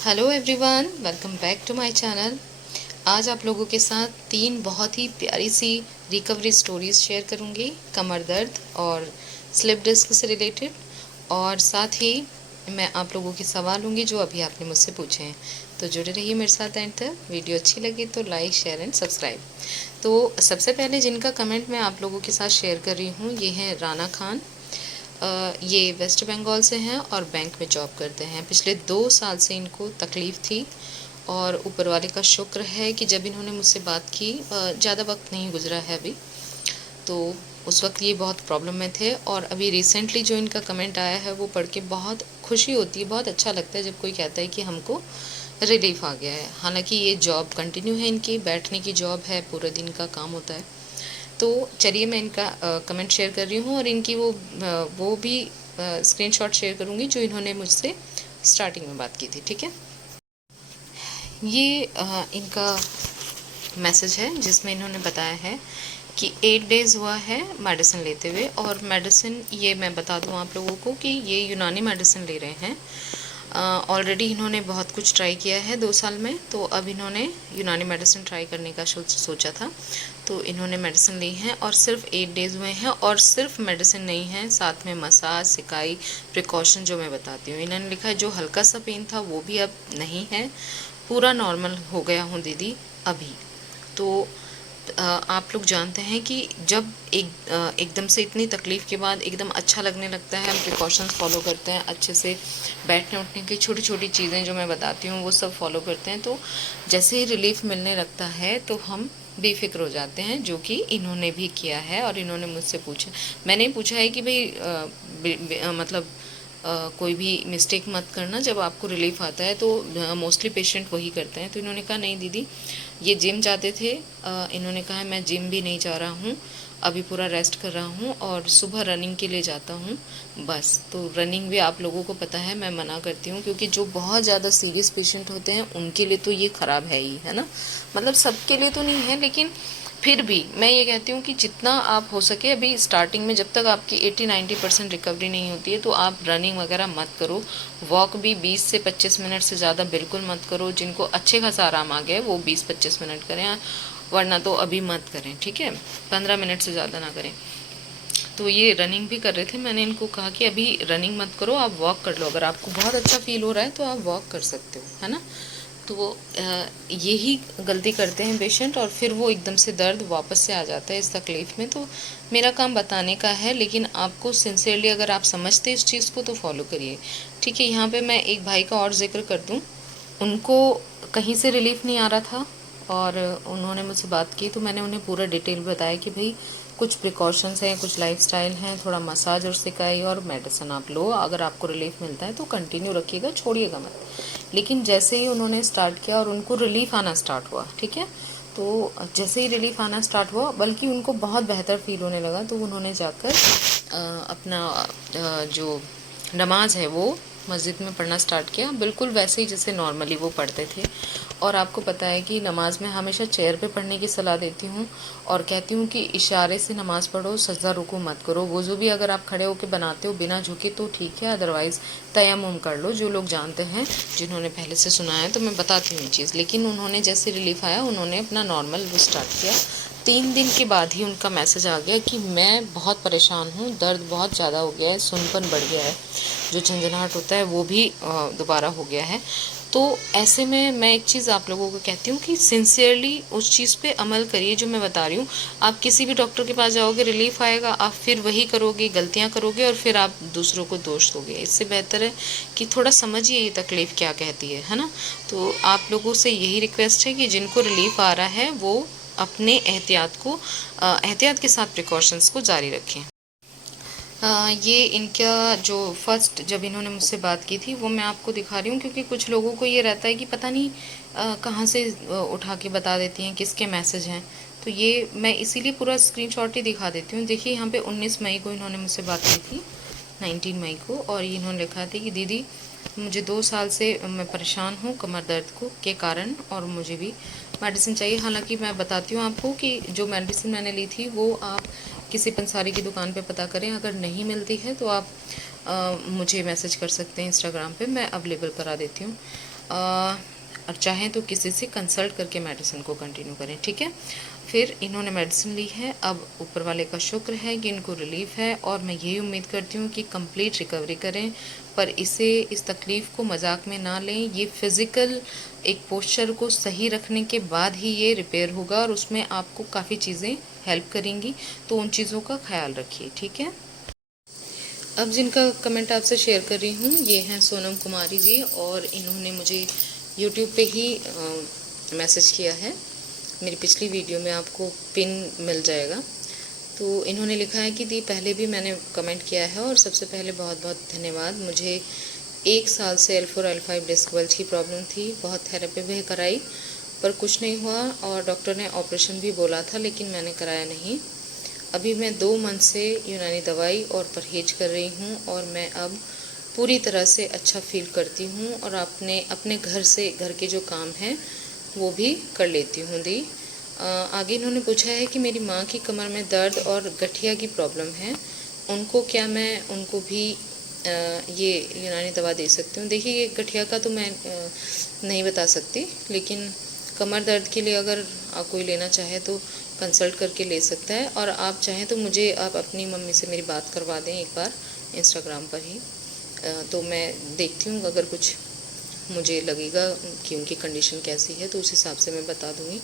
Hello everyone, welcome back to my channel. आज आप लोगों के साथ 3 बहुत ही प्यारी सी रिकवरी स्टोरीज शेयर करूंगी, कमर दर्द और स्लिप डिस्क से रिलेटेड। और साथ ही मैं आप लोगों के सवाल लूँगी जो अभी आपने मुझसे पूछे हैं। तो जुड़े रहिए मेरे साथ एंड तक। वीडियो अच्छी लगी तो लाइक, शेयर एंड सब्सक्राइब। तो सबसे पहले जिनका कमेंट मैं आप लोगों के साथ शेयर कर रही हूँ, ये हैं राना खान। ये वेस्ट बंगाल से हैं और बैंक में जॉब करते हैं। पिछले 2 साल से इनको तकलीफ़ थी और ऊपर वाले का शुक्र है कि जब इन्होंने मुझसे बात की, ज़्यादा वक्त नहीं गुजरा है अभी, तो उस वक्त ये बहुत प्रॉब्लम में थे। और अभी रिसेंटली जो इनका कमेंट आया है वो पढ़ के बहुत खुशी होती है, बहुत अच्छा लगता है जब कोई कहता है कि हमको रिलीफ आ गया है। हालांकि ये जॉब कंटिन्यू है, इनकी बैठने की जॉब है, पूरे दिन का काम होता है। तो चलिए मैं इनका कमेंट शेयर कर रही हूँ और इनकी वो भी स्क्रीनशॉट शेयर करूँगी जो इन्होंने मुझसे स्टार्टिंग में बात की थी। ठीक है, ये इनका मैसेज है जिसमें इन्होंने बताया है कि 8 डेज़ हुआ है मेडिसिन लेते हुए। और मेडिसिन ये मैं बता दूँ आप लोगों को कि ये यूनानी मेडिसिन ले रहे हैं। ऑलरेडी इन्होंने बहुत कुछ ट्राई किया है 2 साल में, तो अब इन्होंने यूनानी मेडिसिन ट्राई करने का सोचा था, तो इन्होंने मेडिसिन ली है और सिर्फ 8 डेज़ हुए हैं। और सिर्फ मेडिसिन नहीं है, साथ में मसाज, सिकाई, प्रिकॉशन जो मैं बताती हूँ। इन्होंने लिखा है जो हल्का सा पेन था वो भी अब नहीं है, पूरा नॉर्मल हो गया हूँ दीदी अभी। तो आप लोग जानते हैं कि जब एकदम से इतनी तकलीफ़ के बाद एकदम अच्छा लगने लगता है, हम प्रिकॉशंस फॉलो करते हैं अच्छे से, बैठने उठने की छोटी छोटी चीज़ें जो मैं बताती हूँ वो सब फॉलो करते हैं, तो जैसे ही रिलीफ मिलने लगता है तो हम बेफिक्र हो जाते हैं, जो कि इन्होंने भी किया है। और इन्होंने मुझसे पूछा, मैंने पूछा है कि भाई मतलब कोई भी मिस्टेक मत करना, जब आपको रिलीफ आता है तो मोस्टली पेशेंट वही करते हैं। तो इन्होंने कहा नहीं दीदी, ये जिम जाते थे, इन्होंने कहा मैं जिम भी नहीं जा रहा हूँ, अभी पूरा रेस्ट कर रहा हूँ और सुबह रनिंग के लिए जाता हूँ बस। तो रनिंग भी आप लोगों को पता है मैं मना करती हूँ, क्योंकि जो बहुत ज़्यादा सीरियस पेशेंट होते हैं उनके लिए तो ये ख़राब है ही, है ना। मतलब सबके लिए तो नहीं है, लेकिन फिर भी मैं ये कहती हूँ कि जितना आप हो सके अभी स्टार्टिंग में, जब तक आपकी 80-90% रिकवरी नहीं होती है, तो आप रनिंग वगैरह मत करो। वॉक भी 20 से 25 मिनट से ज़्यादा बिल्कुल मत करो। जिनको अच्छे खासा आराम आ गया है वो 20-25 मिनट करें, वरना तो अभी मत करें। ठीक है, 15 मिनट से ज़्यादा ना करें। तो ये रनिंग भी कर रहे थे, मैंने इनको कहा कि अभी रनिंग मत करो, आप वॉक कर लो, अगर आपको बहुत अच्छा फील हो रहा है तो आप वॉक कर सकते हो, है ना। तो यही गलती करते हैं पेशेंट और फिर वो एकदम से दर्द वापस से आ जाता है इस तकलीफ़ में। तो मेरा काम बताने का है, लेकिन आपको सिंसियरली अगर आप समझते इस चीज़ को तो फॉलो करिए। ठीक है, यहाँ पे मैं एक भाई का और जिक्र कर दूँ। उनको कहीं से रिलीफ नहीं आ रहा था और उन्होंने मुझसे बात की, तो मैंने उन्हें पूरा डिटेल बताया कि भाई कुछ प्रिकॉशंस हैं, कुछ लाइफस्टाइल हैं, थोड़ा मसाज और सिकाई और मेडिसिन आप लो, अगर आपको रिलीफ मिलता है तो कंटिन्यू रखिएगा, छोड़िएगा मत। लेकिन जैसे ही उन्होंने स्टार्ट किया और उनको रिलीफ आना स्टार्ट हुआ, ठीक है, तो जैसे ही रिलीफ आना स्टार्ट हुआ, बल्कि उनको बहुत बेहतर फील होने लगा, तो उन्होंने जाकर अपना जो नमाज है वो मस्जिद में पढ़ना स्टार्ट किया, बिल्कुल वैसे ही जैसे नॉर्मली वो पढ़ते थे। और आपको पता है कि नमाज में हमेशा चेयर पे पढ़ने की सलाह देती हूँ और कहती हूँ कि इशारे से नमाज पढ़ो, सजदा रुकू मत करो। वज़ू भी अगर आप खड़े होकर बनाते हो बिना झुके तो ठीक है, अदरवाइज़ तयम्मुम कर लो। जो लोग जानते हैं, जिन्होंने पहले से सुना है, तो मैं बताती हूँ ये चीज़। लेकिन उन्होंने जैसे रिलीफ आया, उन्होंने अपना नॉर्मल वो स्टार्ट किया। 3 दिन के बाद ही उनका मैसेज आ गया कि मैं बहुत परेशान हूँ, दर्द बहुत ज़्यादा हो गया है, सुनपन बढ़ गया है, जो झंझनाहट होता है वो भी दोबारा हो गया है। तो ऐसे में मैं एक चीज़ आप लोगों को कहती हूँ कि सिंसियरली उस चीज़ पे अमल करिए जो मैं बता रही हूँ। आप किसी भी डॉक्टर के पास जाओगे, रिलीफ आएगा, आप फिर वही करोगे, गलतियाँ करोगे और फिर आप दूसरों को दोष दोगे। इससे बेहतर है कि थोड़ा समझिए ये तकलीफ़ क्या कहती है ना। तो आप लोगों से यही रिक्वेस्ट है कि जिनको रिलीफ आ रहा है वो अपने एहतियात के साथ प्रिकॉशंस को जारी रखें। ये इनका जो फर्स्ट जब इन्होंने मुझसे बात की थी वो मैं आपको दिखा रही हूँ, क्योंकि कुछ लोगों को ये रहता है कि पता नहीं कहाँ से उठा के बता देती हैं किसके मैसेज हैं। तो ये मैं इसीलिए पूरा स्क्रीनशॉट ही दिखा देती हूँ। देखिए यहाँ पे 19 मई को इन्होंने मुझसे बात की थी, 19 मई को, और इन्होंने लिखा था कि दीदी मुझे 2 साल से मैं परेशान हूँ कमर दर्द को के कारण और मुझे भी मेडिसिन चाहिए। हालांकि मैं बताती हूँ आपको कि जो मेडिसिन मैंने ली थी वो आप किसी पंसारी की दुकान पे पता करें, अगर नहीं मिलती है तो आप मुझे मैसेज कर सकते हैं इंस्टाग्राम पे, मैं अवेलेबल करा देती हूँ। और चाहें तो किसी से कंसल्ट करके मेडिसिन को कंटिन्यू करें, ठीक है। फिर इन्होंने मेडिसिन ली है, अब ऊपर वाले का शुक्र है कि इनको रिलीफ है और मैं यही उम्मीद करती हूँ कि कंप्लीट रिकवरी करें। पर इस तकलीफ़ को मजाक में ना लें, ये फिज़िकल एक पोस्चर को सही रखने के बाद ही ये रिपेयर होगा और उसमें आपको काफ़ी चीज़ें हेल्प करेंगी, तो उन चीज़ों का ख्याल रखिए, ठीक है। अब जिनका कमेंट आपसे शेयर कर रही हूँ ये हैं सोनम कुमारी जी, और इन्होंने मुझे यूट्यूब पे ही मैसेज किया है। मेरी पिछली वीडियो में आपको पिन मिल जाएगा। तो इन्होंने लिखा है कि दी पहले भी मैंने कमेंट किया है और सबसे पहले बहुत बहुत धन्यवाद। मुझे 1 साल से L4 L5 डिस्क बल्ज की प्रॉब्लम थी, बहुत थेरेपी भी कराई पर कुछ नहीं हुआ और डॉक्टर ने ऑपरेशन भी बोला था लेकिन मैंने कराया नहीं। अभी मैं 2 मंथ से यूनानी दवाई और परहेज कर रही हूँ और मैं अब पूरी तरह से अच्छा फील करती हूँ और अपने घर के जो काम हैं वो भी कर लेती हूँ दी। आगे इन्होंने पूछा है कि मेरी माँ की कमर में दर्द और गठिया की प्रॉब्लम है, क्या मैं उनको भी ये यूनानी दवा दे सकती हूँ। देखिए ये गठिया का तो मैं नहीं बता सकती, लेकिन कमर दर्द के लिए अगर कोई लेना चाहे तो कंसल्ट करके ले सकता है। और आप चाहें तो आप अपनी मम्मी से मेरी बात करवा दें एक बार इंस्टाग्राम पर ही, तो मैं देखती हूँ अगर कुछ मुझे लगेगा कि उनकी कंडीशन कैसी है तो उस हिसाब से मैं बता दूँगी।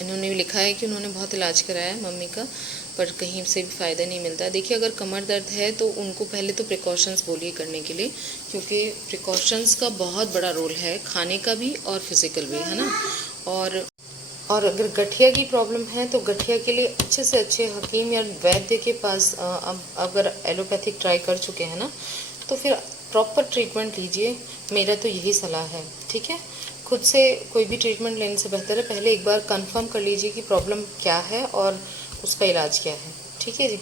इन्होंने भी लिखा है कि उन्होंने बहुत इलाज कराया है मम्मी का पर कहीं से भी फ़ायदा नहीं मिलता। देखिए अगर कमर दर्द है तो उनको पहले तो प्रिकॉशंस बोलिए करने के लिए, क्योंकि प्रिकॉशंस का बहुत बड़ा रोल है, खाने का भी और फिज़िकल भी, है ना। और अगर गठिया की प्रॉब्लम है तो गठिया के लिए अच्छे से अच्छे हकीम या वैद्य के पास अब अगर एलोपैथिक ट्राई कर चुके हैं ना तो फिर प्रॉपर ट्रीटमेंट लीजिए, मेरा तो यही सलाह है, ठीक है। खुद से कोई भी ट्रीटमेंट लेने से बेहतर है पहले एक बार कंफर्म कर लीजिए कि प्रॉब्लम क्या है और उसका इलाज क्या है, ठीक है जी।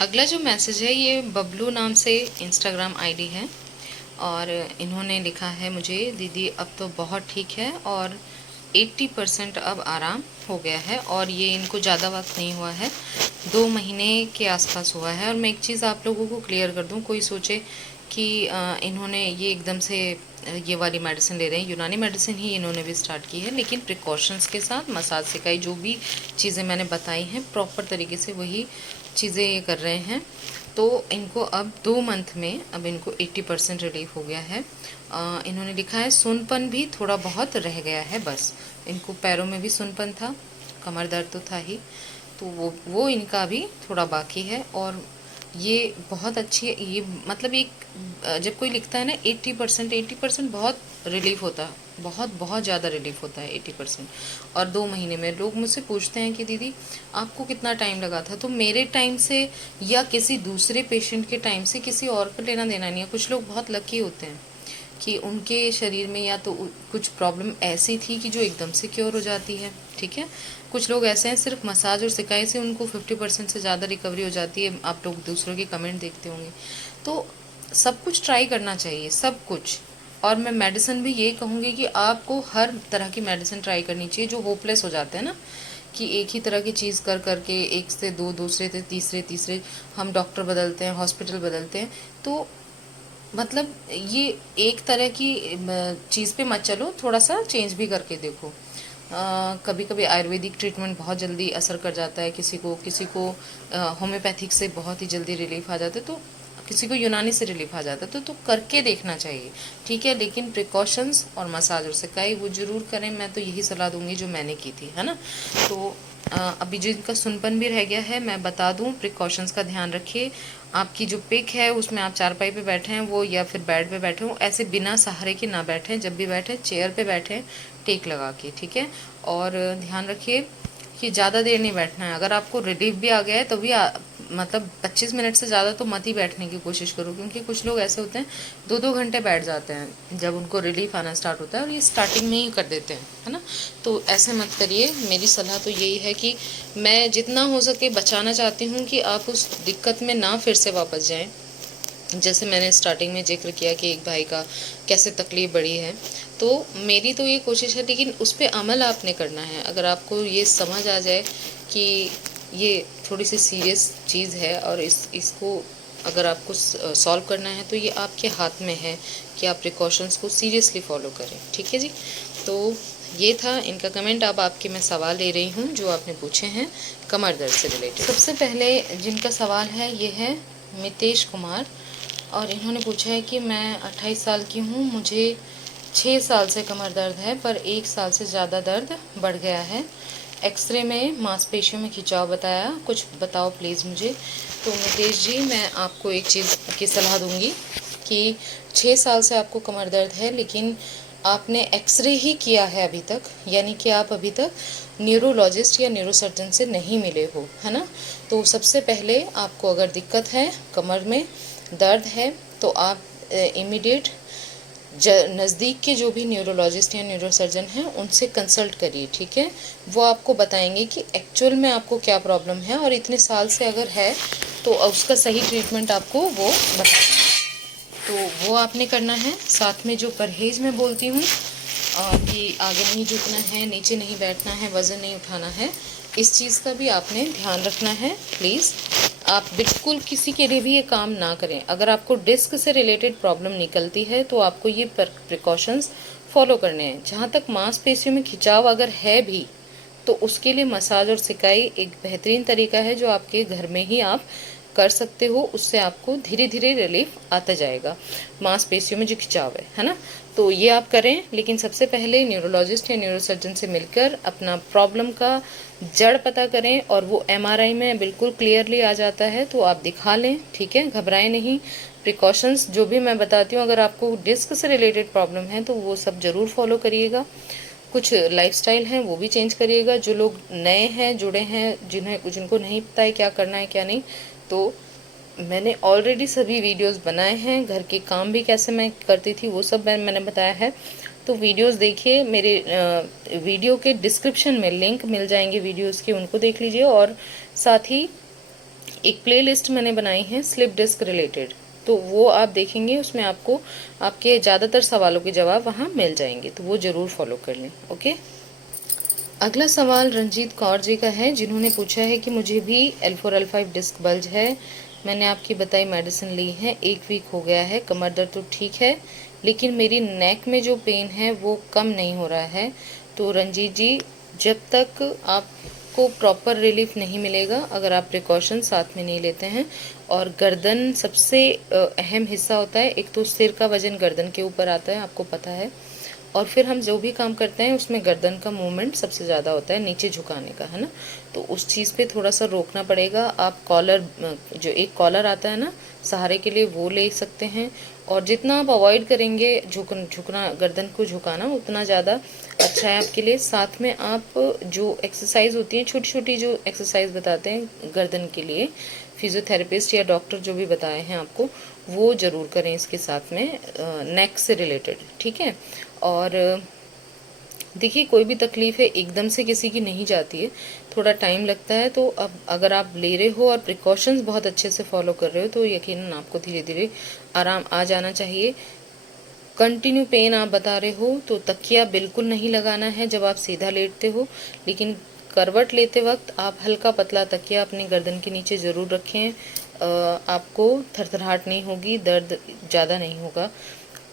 अगला जो मैसेज है ये बबलू नाम से इंस्टाग्राम आईडी है और इन्होंने लिखा है मुझे, दीदी अब तो बहुत ठीक है और 80% अब आराम हो गया है और ये इनको ज़्यादा वक्त नहीं हुआ है, 2 महीने के आसपास हुआ है। और मैं एक चीज़ आप लोगों को क्लियर कर दूं, कोई सोचे कि इन्होंने ये एकदम से ये वाली मेडिसिन ले रहे हैं, यूनानी मेडिसिन ही इन्होंने भी स्टार्ट की है लेकिन प्रिकॉशंस के साथ, मसाज सिकाई जो भी चीज़ें मैंने बताई हैं प्रॉपर तरीके से वही चीज़ें ये कर रहे हैं। तो इनको अब 2 मंथ में अब इनको 80% रिलीफ हो गया है। इन्होंने लिखा है सुनपन भी थोड़ा बहुत रह गया है, बस इनको पैरों में भी सुनपन था, कमर दर्द तो था ही, तो वो इनका भी थोड़ा बाकी है। और ये बहुत अच्छी है, ये मतलब एक जब कोई लिखता है ना 80% बहुत रिलीफ होता है, बहुत बहुत ज़्यादा रिलीफ होता है 80%। और 2 महीने में लोग मुझसे पूछते हैं कि दीदी आपको कितना टाइम लगा था, तो मेरे टाइम से या किसी दूसरे पेशेंट के टाइम से किसी और का लेना देना नहीं है। कुछ लोग बहुत लकी होते हैं कि उनके शरीर में या तो कुछ प्रॉब्लम ऐसी थी कि जो एकदम से क्योर हो जाती है, ठीक है। कुछ लोग ऐसे हैं सिर्फ मसाज और सिकाई से उनको 50% से ज़्यादा रिकवरी हो जाती है, आप लोग दूसरों के कमेंट देखते होंगे। तो सब कुछ ट्राई करना चाहिए, सब कुछ। और मैं मेडिसिन भी ये कहूँगी कि आपको हर तरह की मेडिसिन ट्राई करनी चाहिए। जो होपलेस हो जाते हैं ना कि एक ही तरह की चीज़ कर करके एक से दो, दूसरे से तीसरे हम डॉक्टर बदलते हैं, हॉस्पिटल बदलते हैं, तो मतलब ये एक तरह की चीज़ पे मत चलो, थोड़ा सा चेंज भी करके देखो। कभी कभी आयुर्वेदिक ट्रीटमेंट बहुत जल्दी असर कर जाता है, किसी को होम्योपैथिक से बहुत ही जल्दी रिलीफ आ जाता है, तो किसी को यूनानी से रिलीफ आ जाता है, तो करके देखना चाहिए, ठीक है। लेकिन प्रिकॉशंस और मसाज और सिकाई वो ज़रूर करें, मैं तो यही सलाह दूंगी जो मैंने की थी, है ना। तो अभी जिनका सुनपन भी रह गया है मैं बता दूं, प्रिकॉशंस का ध्यान रखिए। आपकी जो पिक है उसमें आप चारपाई पे बैठे हैं वो या फिर बेड पे बैठे हो, ऐसे बिना सहारे के ना बैठें, जब भी बैठे चेयर पे बैठें टेक लगा के, ठीक है। और ध्यान रखिए कि ज़्यादा देर नहीं बैठना है। अगर आपको रिलीफ भी आ गया है तो भी मतलब 25 मिनट से ज़्यादा तो मत ही बैठने की कोशिश करो, क्योंकि कुछ लोग ऐसे होते हैं 2-2 घंटे बैठ जाते हैं जब उनको रिलीफ आना स्टार्ट होता है, और ये स्टार्टिंग में ही कर देते हैं, है ना। तो ऐसे मत करिए। मेरी सलाह तो यही है कि मैं जितना हो सके बचाना चाहती हूँ कि आप उस दिक्कत में ना फिर से वापस जाएँ। जैसे मैंने स्टार्टिंग में जिक्र किया कि एक भाई का कैसे तकलीफ़ बढ़ी है, तो मेरी तो ये कोशिश है, लेकिन उस पर अमल आपने करना है। अगर आपको ये समझ आ जाए कि ये थोड़ी सी सीरियस चीज़ है और इसको अगर आपको सॉल्व करना है तो ये आपके हाथ में है कि आप प्रिकॉशंस को सीरियसली फॉलो करें। ठीक है जी, तो ये था इनका कमेंट। अब आपके मैं सवाल ले रही हूँ जो आपने पूछे हैं कमर दर्द से रिलेटेड। सबसे पहले जिनका सवाल है ये है मितेश कुमार, और इन्होंने पूछा है कि मैं 28 साल की हूँ, मुझे 6 साल से कमर दर्द है पर 1 साल से ज़्यादा दर्द बढ़ गया है। एक्सरे में मांसपेशियों में खिंचाव बताया, कुछ बताओ प्लीज़ मुझे। तो नितेश जी, मैं आपको एक चीज़ की सलाह दूंगी कि 6 साल से आपको कमर दर्द है, लेकिन आपने एक्सरे ही किया है अभी तक, यानी कि आप अभी तक न्यूरोलॉजिस्ट या न्यूरोसर्जन से नहीं मिले हो, है ना। तो सबसे पहले आपको अगर दिक्कत है, कमर में दर्द है, तो आप इमीडिएट नज़दीक के जो भी न्यूरोलॉजिस्ट या न्यूरोसर्जन हैं उनसे कंसल्ट करिए। ठीक है, वो आपको बताएंगे कि एक्चुअल में आपको क्या प्रॉब्लम है, और इतने साल से अगर है तो उसका सही ट्रीटमेंट आपको वो बताएंगे। तो वो आपने करना है। साथ में जो परहेज़ मैं बोलती हूँ कि आगे नहीं झुकना है, नीचे नहीं बैठना है, वज़न नहीं उठाना है, इस चीज़ का भी आपने ध्यान रखना है। प्लीज़ आप बिल्कुल किसी के लिए भी ये काम ना करें। अगर आपको डिस्क से रिलेटेड प्रॉब्लम निकलती है तो आपको ये प्रिकॉशंस फॉलो करने हैं। जहाँ तक मांसपेशियों में खिंचाव अगर है भी तो उसके लिए मसाज और सिकाई एक बेहतरीन तरीका है जो आपके घर में ही आप कर सकते हो। उससे आपको धीरे धीरे रिलीफ आता जाएगा मांसपेशियों में जो खिंचाव है ना। तो ये आप करें, लेकिन सबसे पहले न्यूरोलॉजिस्ट या न्यूरोसर्जन से मिलकर अपना प्रॉब्लम का जड़ पता करें, और वो एमआरआई में बिल्कुल क्लियरली आ जाता है तो आप दिखा लें। ठीक है, घबराएं नहीं। प्रिकॉशंस जो भी मैं बताती हूँ, अगर आपको डिस्क से रिलेटेड प्रॉब्लम है तो वो सब ज़रूर फॉलो करिएगा। कुछ लाइफस्टाइल हैं वो भी चेंज करिएगा। जो लोग नए हैं, जुड़े हैं, जिनको नहीं पता है क्या करना है क्या नहीं, तो मैंने ऑलरेडी सभी वीडियोस बनाए हैं। घर के काम भी कैसे मैं करती थी वो सब मैंने बताया है। तो वीडियोस देखिए, मेरे वीडियो के डिस्क्रिप्शन में लिंक मिल जाएंगे वीडियोस के, उनको देख लीजिए। और साथ ही एक प्लेलिस्ट मैंने बनाई है स्लिप डिस्क रिलेटेड, तो वो आप देखेंगे, उसमें आपको आपके ज़्यादातर सवालों के जवाब वहाँ मिल जाएंगे, तो वो ज़रूर फॉलो कर लें। ओके, अगला सवाल रंजीत कौर जी का है, जिन्होंने पूछा है कि मुझे भी L4 L5 डिस्क बल्ज है, मैंने आपकी बताई मेडिसिन ली है, 1 वीक हो गया है, कमर दर्द तो ठीक है लेकिन मेरी नेक में जो पेन है वो कम नहीं हो रहा है। तो रंजीत जी, जब तक आपको प्रॉपर रिलीफ नहीं मिलेगा, अगर आप प्रिकॉशन साथ में नहीं लेते हैं, और गर्दन सबसे अहम हिस्सा होता है, एक तो सिर का वजन गर्दन के ऊपर आता है, आपको पता है, और फिर हम जो भी काम करते हैं उसमें गर्दन का मूवमेंट सबसे ज़्यादा होता है, नीचे झुकाने का, है ना। तो उस चीज़ पे थोड़ा सा रोकना पड़ेगा। आप कॉलर, जो एक कॉलर आता है ना सहारे के लिए, वो ले सकते हैं, और जितना आप अवॉइड करेंगे झुकना, गर्दन को झुकाना, उतना ज़्यादा अच्छा है आपके लिए। साथ में आप जो एक्सरसाइज होती है, छोटी छोटी जो एक्सरसाइज बताते हैं गर्दन के लिए, फिजियोथेरेपिस्ट या डॉक्टर जो भी बताए हैं आपको, वो ज़रूर करें इसके साथ में, नेक से रिलेटेड। ठीक है, और देखिए कोई भी तकलीफ़ है एकदम से किसी की नहीं जाती है, थोड़ा टाइम लगता है। तो अब अगर आप ले रहे हो और प्रिकॉशंस बहुत अच्छे से फॉलो कर रहे हो तो यकीनन आपको धीरे धीरे आराम आ जाना चाहिए। कंटिन्यू पेन आप बता रहे हो तो तकिया बिल्कुल नहीं लगाना है जब आप सीधा लेटते हो, लेकिन करवट लेते वक्त आप हल्का पतला तकिया अपने गर्दन के नीचे ज़रूर रखें। आपको थरथराहट नहीं होगी, दर्द ज़्यादा नहीं होगा,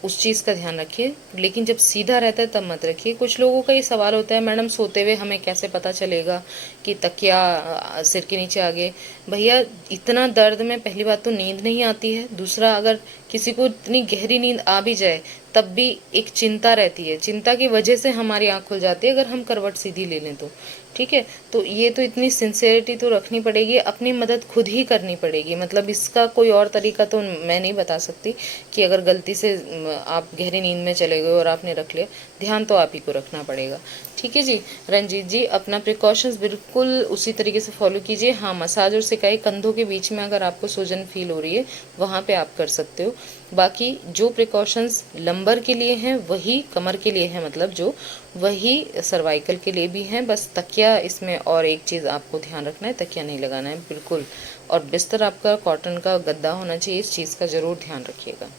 उस चीज़ का ध्यान रखिए। लेकिन जब सीधा रहता है तब मत रखिए। कुछ लोगों का ये सवाल होता है, मैडम सोते हुए हमें कैसे पता चलेगा कि तकिया सिर के नीचे आ गए। भैया, इतना दर्द में पहली बात तो नींद नहीं आती है, दूसरा अगर किसी को इतनी गहरी नींद आ भी जाए तब भी एक चिंता रहती है, चिंता की वजह से हमारी आँख खुल जाती है अगर हम करवट सीधी ले लें तो। ठीक है, तो ये तो इतनी सिंसेरिटी तो रखनी पड़ेगी, अपनी मदद खुद ही करनी पड़ेगी। मतलब इसका कोई और तरीका तो मैं नहीं बता सकती कि अगर गलती से आप गहरी नींद में चले गए और आपने रख लिया, ध्यान तो आप ही को रखना पड़ेगा। ठीक है जी रंजीत जी, अपना प्रिकॉशंस बिल्कुल उसी तरीके से फॉलो कीजिए। हाँ, मसाज और सिकाई कंधों के बीच में अगर आपको सूजन फील हो रही है वहाँ पे आप कर सकते हो। बाकी जो प्रिकॉशंस लंबर के लिए हैं वही कमर के लिए हैं, मतलब जो वही सर्वाइकल के लिए भी हैं। बस तकिया इसमें, और एक चीज़ आपको ध्यान रखना है, तकिया नहीं लगाना है बिल्कुल, और बिस्तर आपका कॉटन का गद्दा होना चाहिए, इस चीज़ का ज़रूर ध्यान रखिएगा।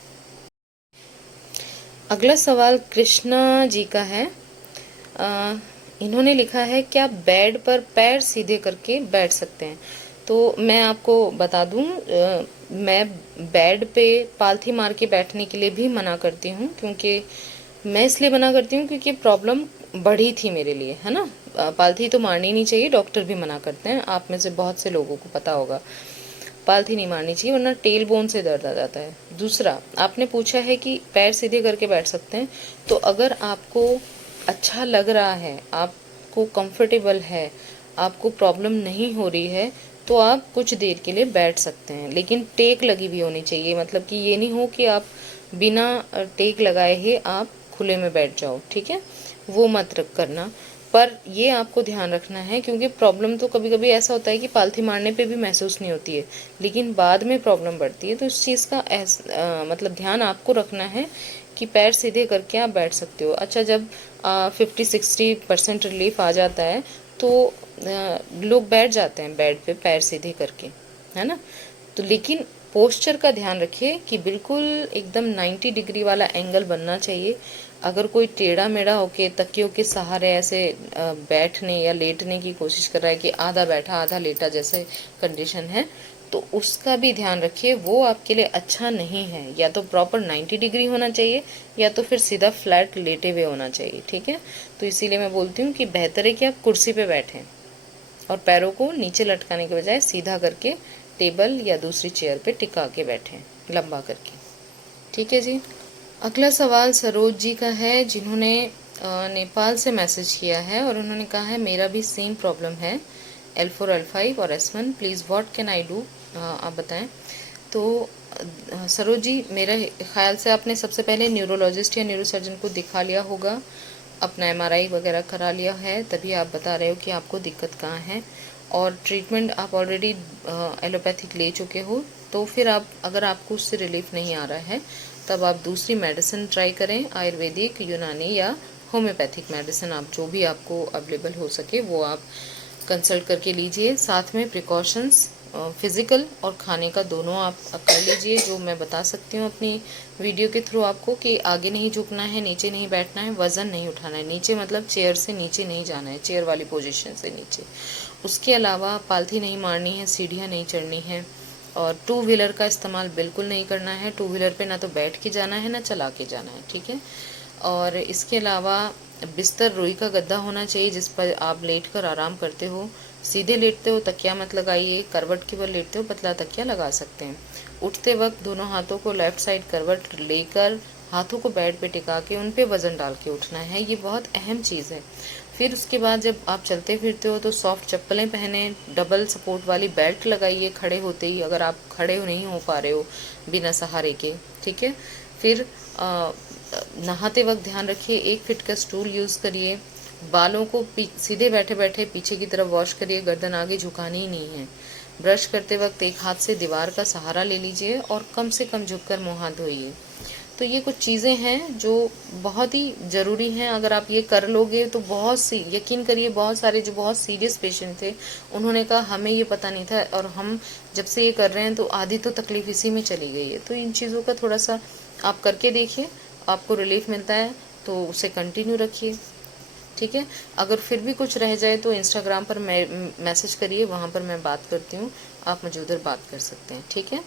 अगला सवाल कृष्णा जी का है। इन्होंने लिखा है, क्या बेड पर पैर सीधे करके बैठ सकते हैं? तो मैं आपको बता दूं, मैं बेड पे पालथी मार के बैठने के लिए भी मना करती हूँ, क्योंकि मैं इसलिए मना करती हूँ क्योंकि प्रॉब्लम बढ़ी थी मेरे लिए, है ना। पालथी तो मारनी नहीं चाहिए, डॉक्टर भी मना करते हैं, आप में से बहुत से लोगों को पता होगा। पालथी नहीं मारनी चाहिए वरना टेल बोन से दर्द आ जाता है। दूसरा, आपने पूछा है कि पैर सीधे करके बैठ सकते हैं, तो अगर आपको अच्छा लग रहा है, आपको कंफर्टेबल है, आपको प्रॉब्लम नहीं हो रही है, तो आप कुछ देर के लिए बैठ सकते हैं, लेकिन टेक लगी भी होनी चाहिए। मतलब कि ये नहीं हो कि आप बिना टेक लगाए ही आप खुले में बैठ जाओ, ठीक है, वो मत करना। पर ये आपको ध्यान रखना है, क्योंकि प्रॉब्लम तो कभी कभी ऐसा होता है कि पालथी मारने पे भी महसूस नहीं होती है, लेकिन बाद में प्रॉब्लम बढ़ती है। तो इस चीज़ का मतलब ध्यान आपको रखना है कि पैर सीधे करके आप बैठ सकते हो। अच्छा, जब 50-60% रिलीफ आ जाता है तो लोग बैठ जाते हैं बेड पे पैर सीधे करके, है ना। तो लेकिन पोस्चर का ध्यान रखिए कि बिल्कुल एकदम 90 डिग्री वाला एंगल बनना चाहिए। अगर कोई टेढ़ा मेढ़ा होके तकियों के सहारे ऐसे बैठने या लेटने की कोशिश कर रहा है कि आधा बैठा आधा लेटा जैसे कंडीशन है, तो उसका भी ध्यान रखिए, वो आपके लिए अच्छा नहीं है। या तो प्रॉपर 90 डिग्री होना चाहिए या तो फिर सीधा फ्लैट लेटे हुए होना चाहिए, ठीक है। तो इसीलिए मैं बोलती हूँ कि बेहतर है कि आप कुर्सी पे बैठें और पैरों को नीचे लटकाने के बजाय सीधा करके टेबल या दूसरी चेयर पे टिका के बैठें, लंबा करके, ठीक है जी। अगला सवाल सरोज जी का है, जिन्होंने नेपाल से मैसेज किया है और उन्होंने कहा है मेरा भी सेम प्रॉब्लम है, L4 L5 और S1, please what can I do, आप बताएं। तो सरोज जी, मेरे ख्याल से आपने सबसे पहले न्यूरोलॉजिस्ट या न्यूरोसर्जन को दिखा लिया होगा, अपना MRI वगैरह करा लिया है, तभी आप बता रहे हो कि आपको दिक्कत कहाँ है। और ट्रीटमेंट आप ऑलरेडी एलोपैथिक ले चुके हो, तो फिर आप, अगर आपको उससे रिलीफ नहीं आ रहा है, तब आप दूसरी मेडिसिन ट्राई करें, आयुर्वेदिक, यूनानी या होम्योपैथिक मेडिसिन, आप जो भी आपको अवेलेबल हो सके वो आप कंसल्ट करके लीजिए। साथ में प्रिकॉशंस फिज़िकल और खाने का दोनों आप कर लीजिए, जो मैं बता सकती हूँ अपनी वीडियो के थ्रू आपको, कि आगे नहीं झुकना है, नीचे नहीं बैठना है, वज़न नहीं उठाना है, नीचे मतलब चेयर से नीचे नहीं जाना है, चेयर वाली पोजीशन से नीचे। उसके अलावा पालथी नहीं मारनी है, सीढ़ियाँ नहीं चढ़नी है, और टू व्हीलर का इस्तेमाल बिल्कुल नहीं करना है। टू व्हीलर पे ना तो बैठ के जाना है ना चला के जाना है, ठीक है। और इसके अलावा बिस्तर रुई का गद्दा होना चाहिए जिस पर आप लेट कर आराम करते हो। सीधे लेटते हो तकिया मत लगाइए, करवट के बल लेटते हो पतला तकिया लगा सकते हैं। उठते वक्त दोनों हाथों को लेफ्ट साइड करवट लेकर हाथों को बेड पे टिका के उन पे वज़न डाल के उठना है, ये बहुत अहम चीज़ है। फिर उसके बाद जब आप चलते फिरते हो तो सॉफ्ट चप्पलें पहने, डबल सपोर्ट वाली बेल्ट लगाइए खड़े होते ही, अगर आप खड़े नहीं हो पा रहे हो बिना सहारे के, ठीक है। फिर नहाते वक्त ध्यान रखिए 1 फीट का स्टूल यूज़ करिए। बालों को सीधे बैठे बैठे पीछे की तरफ वॉश करिए, गर्दन आगे झुकानी ही नहीं है। ब्रश करते वक्त एक हाथ से दीवार का सहारा ले लीजिए और कम से कम झुककर मुँह हाथ धोइए। तो ये कुछ चीज़ें हैं जो बहुत ही ज़रूरी हैं, अगर आप ये कर लोगे तो बहुत सी, यकीन करिए बहुत सारे जो बहुत सीरियस पेशेंट थे उन्होंने कहा हमें ये पता नहीं था और हम जब से ये कर रहे हैं तो आधी तो तकलीफ इसी में चली गई है। तो इन चीज़ों का थोड़ा सा आप करके देखिए, आपको रिलीफ मिलता है तो उसे कंटिन्यू रखिए, ठीक है। अगर फिर भी कुछ रह जाए तो इंस्टाग्राम पर मैसेज करिए, वहाँ पर मैं बात करती हूँ, आप मुझे उधर बात कर सकते हैं, ठीक है।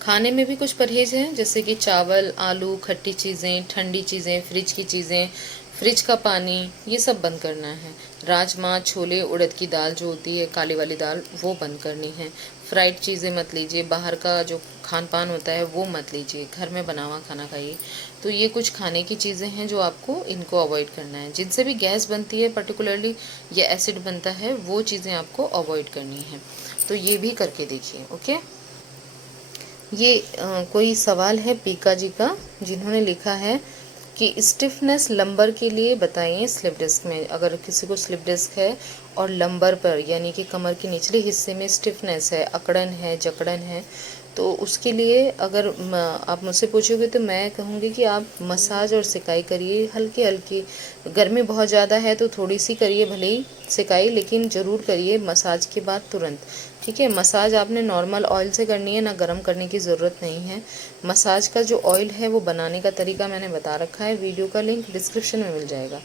खाने में भी कुछ परहेज हैं, जैसे कि चावल, आलू, खट्टी चीज़ें, ठंडी चीज़ें, फ्रिज की चीज़ें, फ्रिज का पानी, ये सब बंद करना है। राजमा, छोले, उड़द की दाल जो होती है काली वाली दाल, वो बंद करनी है। फ्राइड चीज़ें मत लीजिए, बाहर का जो खान पान होता है वो मत लीजिए, घर में बना हुआ खाना खाइए। तो ये कुछ खाने की चीज़ें हैं जो आपको इनको अवॉइड करना है। जिनसे भी गैस बनती है पर्टिकुलरली या एसिड बनता है, वो चीज़ें आपको अवॉइड करनी है। तो ये भी करके देखिए, ओके। ये कोई सवाल है पीका जी का, जिन्होंने लिखा है कि स्टिफनेस लंबर के लिए बताइए स्लिप डिस्क में। अगर किसी को स्लिप डिस्क है और लंबर पर यानी कि कमर के निचले हिस्से में स्टिफनेस है, अकड़न है, जकड़न है, तो उसके लिए अगर आप मुझसे पूछोगे तो मैं कहूँगी कि आप मसाज और सिकाई करिए, हल्की हल्की। गर्मी बहुत ज़्यादा है तो थोड़ी सी करिए भले ही सिकाई, लेकिन ज़रूर करिए मसाज के बाद तुरंत, ठीक है। मसाज आपने नॉर्मल ऑयल से करनी है, ना गर्म करने की ज़रूरत नहीं है। मसाज का जो ऑयल है वो बनाने का तरीका मैंने बता रखा है, वीडियो का लिंक डिस्क्रिप्शन में मिल जाएगा।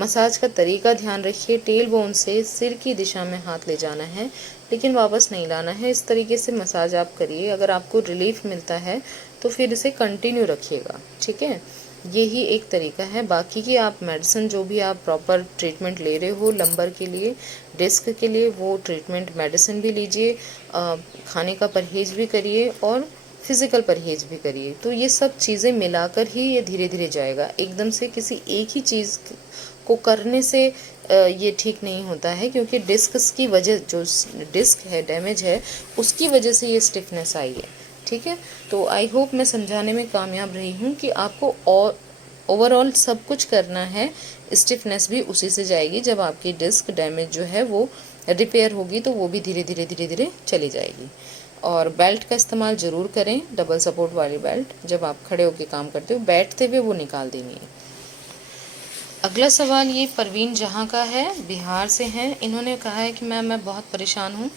मसाज का तरीका ध्यान रखिए, टेल बोन से सिर की दिशा में हाथ ले जाना है, लेकिन वापस नहीं लाना है। इस तरीके से मसाज आप करिए, अगर आपको रिलीफ मिलता है तो फिर इसे कंटिन्यू रखिएगा, ठीक है। यही एक तरीका है। बाकी की आप मेडिसिन जो भी आप प्रॉपर ट्रीटमेंट ले रहे हो लंबर के लिए, डिस्क के लिए, वो ट्रीटमेंट मेडिसिन भी लीजिए, खाने का परहेज़ भी करिए और फिज़िकल परहेज़ भी करिए। तो ये सब चीज़ें मिलाकर ही ये धीरे धीरे जाएगा। एकदम से किसी एक ही चीज़ को करने से ये ठीक नहीं होता है, क्योंकि डिस्क की वजह, जो डिस्क है डैमेज है, उसकी वजह से ये स्टिफनेस आई है, ठीक है। तो आई होप मैं समझाने में कामयाब रही हूँ कि आपको और ओवरऑल सब कुछ करना है। स्टिफनेस भी उसी से जाएगी, जब आपकी डिस्क डैमेज जो है वो रिपेयर होगी तो वो भी धीरे धीरे धीरे धीरे चली जाएगी। और बेल्ट का इस्तेमाल ज़रूर करें, डबल सपोर्ट वाली बेल्ट, जब आप खड़े होकर काम करते हो, बैठते हुए वो निकाल देनी है। अगला सवाल ये परवीन जहाँ का है, बिहार से हैं। इन्होंने कहा है कि मैम मैं बहुत परेशान हूँ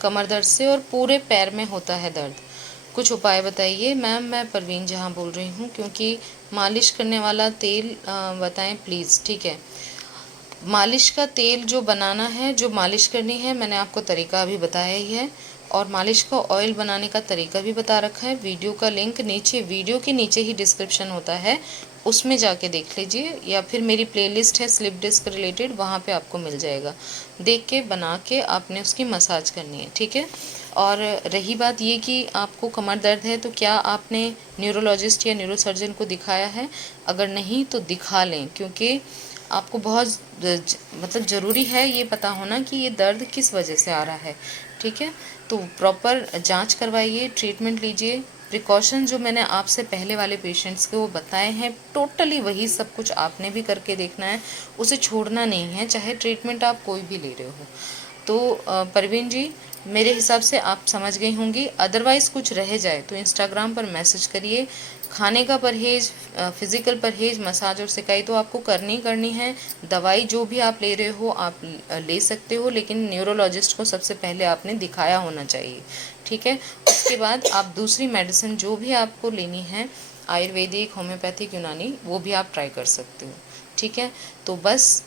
कमर दर्द से और पूरे पैर में होता है दर्द, कुछ उपाय बताइए। मैम मैं परवीन जहाँ बोल रही हूँ, क्योंकि मालिश करने वाला तेल बताएं प्लीज़, ठीक है। मालिश का तेल जो बनाना है, जो मालिश करनी है, मैंने आपको तरीका अभी बताया ही है, और मालिश का ऑयल बनाने का तरीका भी बता रखा है। वीडियो का लिंक नीचे, वीडियो के नीचे ही डिस्क्रिप्शन होता है, उसमें जाके देख लीजिए, या फिर मेरी प्लेलिस्ट है स्लिप डिस्क रिलेटेड, वहाँ पे आपको मिल जाएगा। देख के बना के आपने उसकी मसाज करनी है, ठीक है। और रही बात ये कि आपको कमर दर्द है, तो क्या आपने न्यूरोलॉजिस्ट या न्यूरोसर्जन को दिखाया है? अगर नहीं तो दिखा लें, क्योंकि आपको बहुत मतलब ज़रूरी है ये पता होना कि ये दर्द किस वजह से आ रहा है, ठीक है। तो प्रॉपर जांच करवाइए, ट्रीटमेंट लीजिए। प्रिकॉशन जो मैंने आपसे पहले वाले पेशेंट्स के वो बताए हैं, टोटली वही सब कुछ आपने भी करके देखना है, उसे छोड़ना नहीं है, चाहे ट्रीटमेंट आप कोई भी ले रहे हो। तो परवीन जी, मेरे हिसाब से आप समझ गई होंगी। अदरवाइज़ कुछ रह जाए तो इंस्टाग्राम पर मैसेज करिए। खाने का परहेज़, फिज़िकल परहेज़, मसाज और सिकाई तो आपको करनी है। दवाई जो भी आप ले रहे हो आप ले सकते हो, लेकिन न्यूरोलॉजिस्ट को सबसे पहले आपने दिखाया होना चाहिए, ठीक है। उसके बाद आप दूसरी मेडिसिन जो भी आपको लेनी है, आयुर्वेदिक, होम्योपैथिक, यूनानी, वो भी आप ट्राई कर सकते हो, ठीक है। तो बस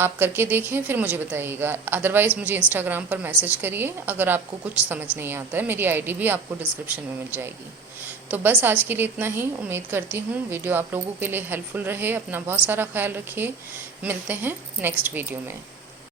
आप करके देखें, फिर मुझे बताइएगा। अदरवाइज़ मुझे इंस्टाग्राम पर मैसेज करिए अगर आपको कुछ समझ नहीं आता है। मेरी आईडी भी आपको डिस्क्रिप्शन में मिल जाएगी। तो बस आज के लिए इतना ही। उम्मीद करती हूँ वीडियो आप लोगों के लिए हेल्पफुल रहे। अपना बहुत सारा ख्याल रखिए। मिलते हैं नेक्स्ट वीडियो में।